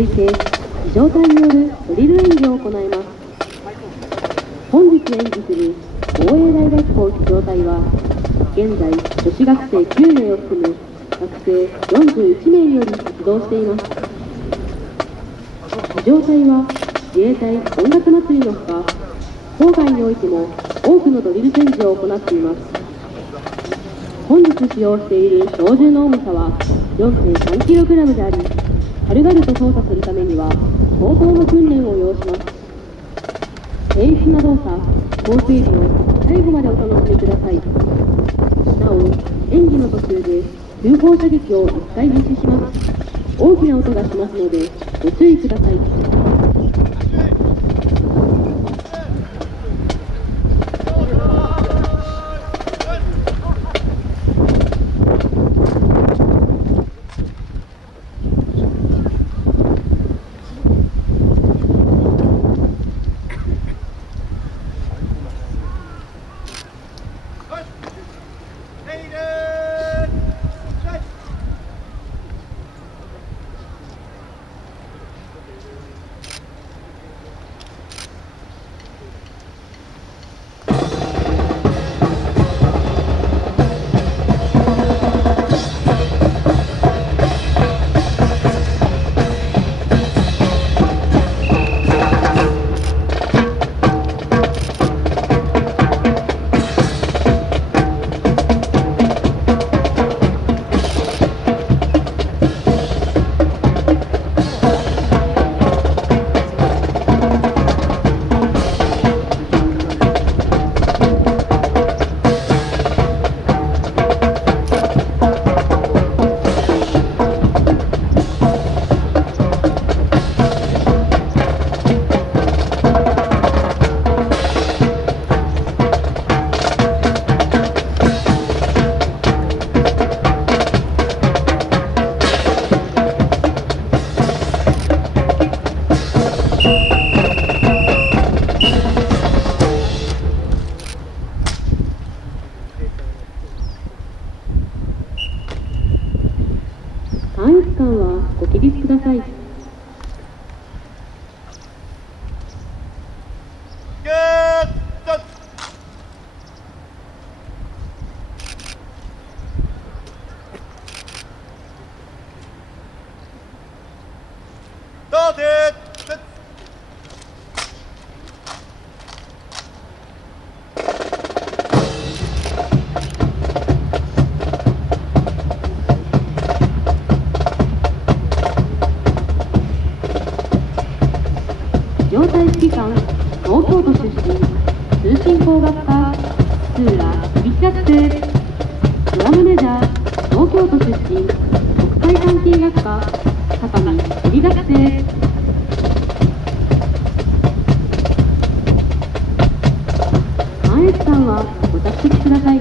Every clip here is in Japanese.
続いて儀仗隊によるドリル演技を行います。本日演技する防衛大学校儀仗隊は現在女子学生9名を含む学生41名により活動しています。儀仗隊は自衛隊音楽祭りのほか郊外においても多くのドリル戦時を行っています。本日使用している小銃の重さは 4.3kg であり、軽々と操作するためには相当の訓練を要します。精密な動作、高整備を最後までお楽しみください。なお、演技の途中で空砲射撃を1回実施します。大きな音がしますのでご注意ください。監視官はご起立ください。儀仗隊指揮官、東京都出身、通信工学科、津浦響学生。ドラムメジャー、東京都出身、国際関係学科、坂見桐学生。関越さんはご着席ください。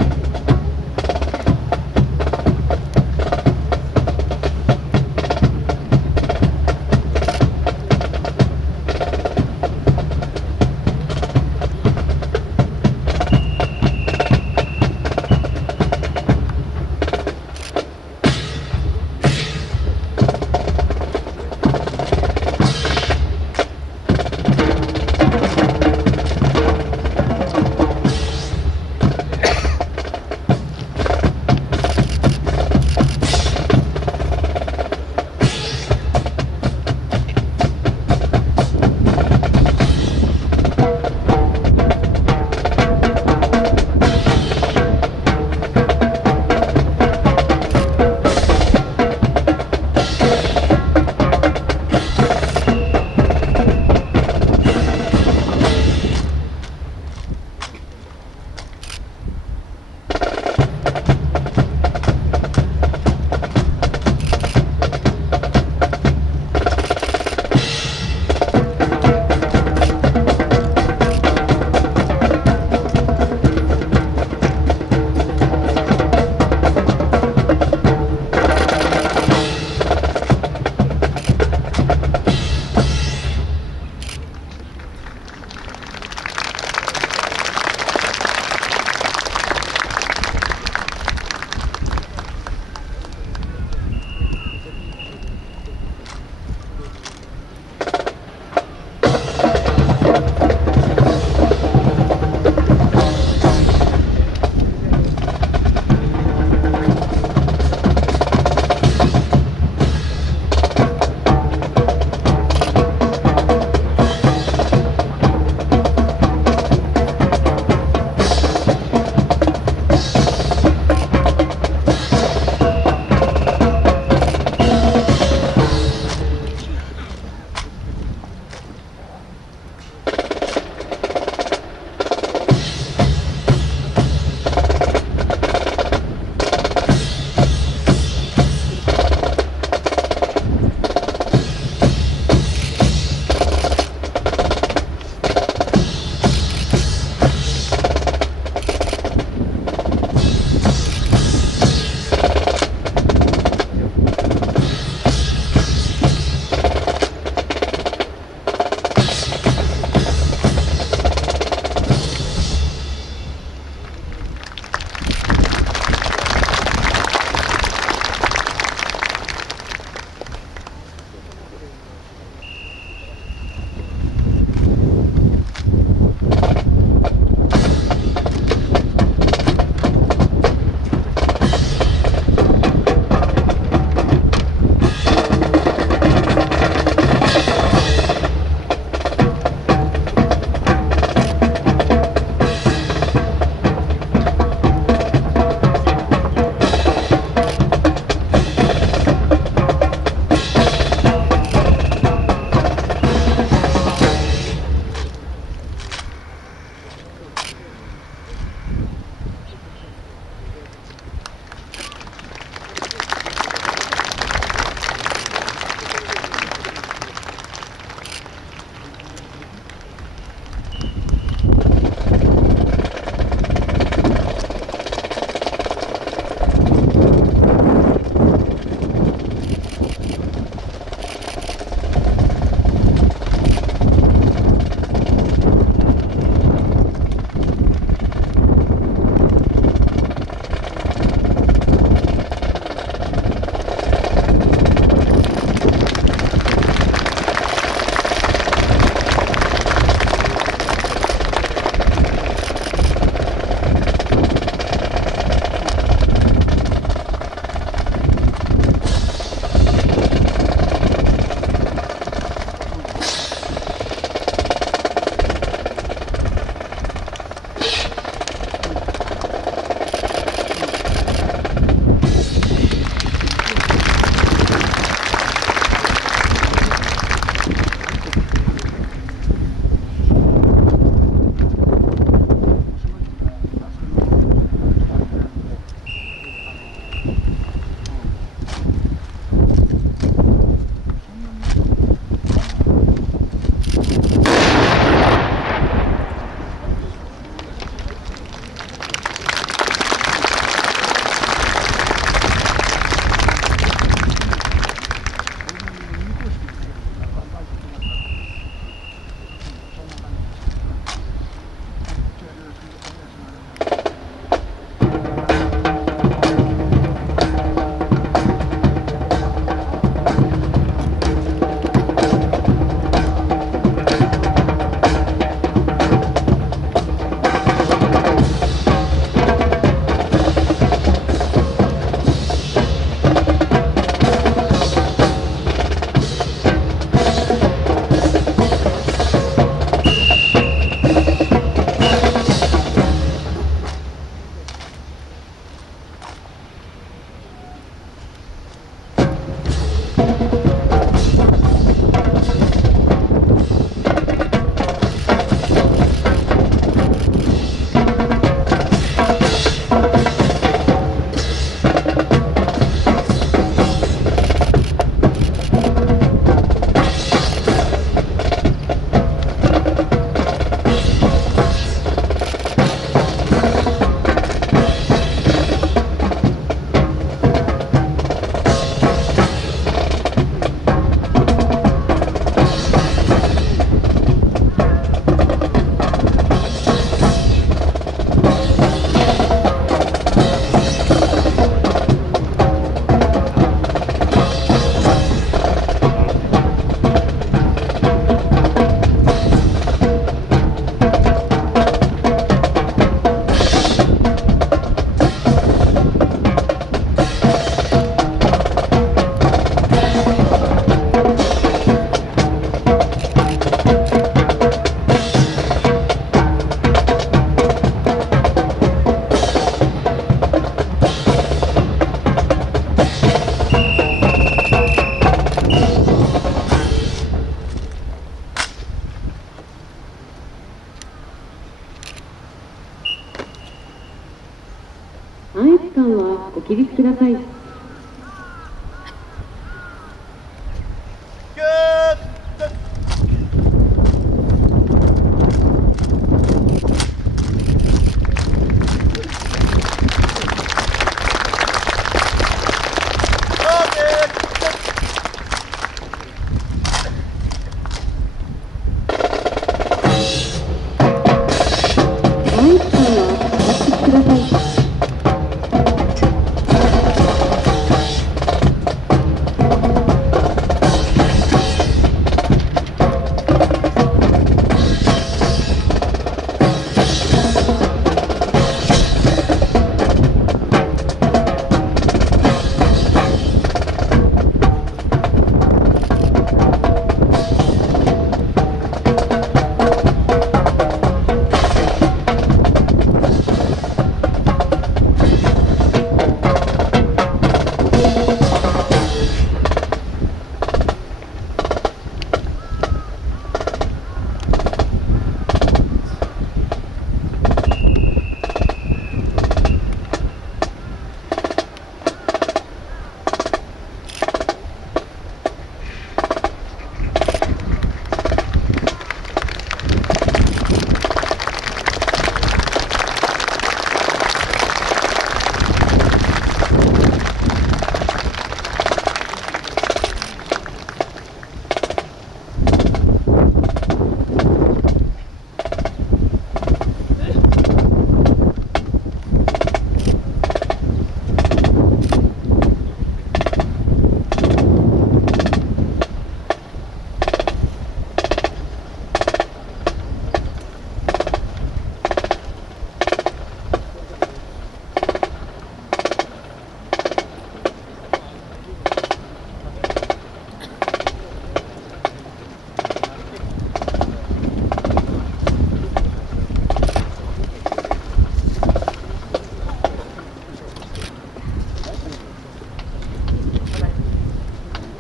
ご起立ください。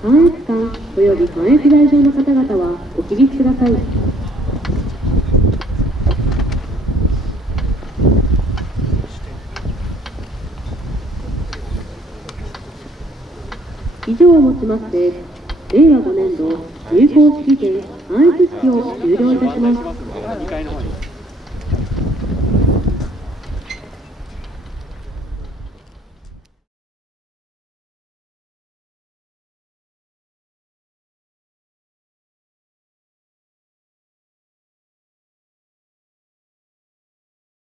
関越間および関越台上の方々はご起立ください。以上をもちまして令和5年度入校式典関越式を終了いたします。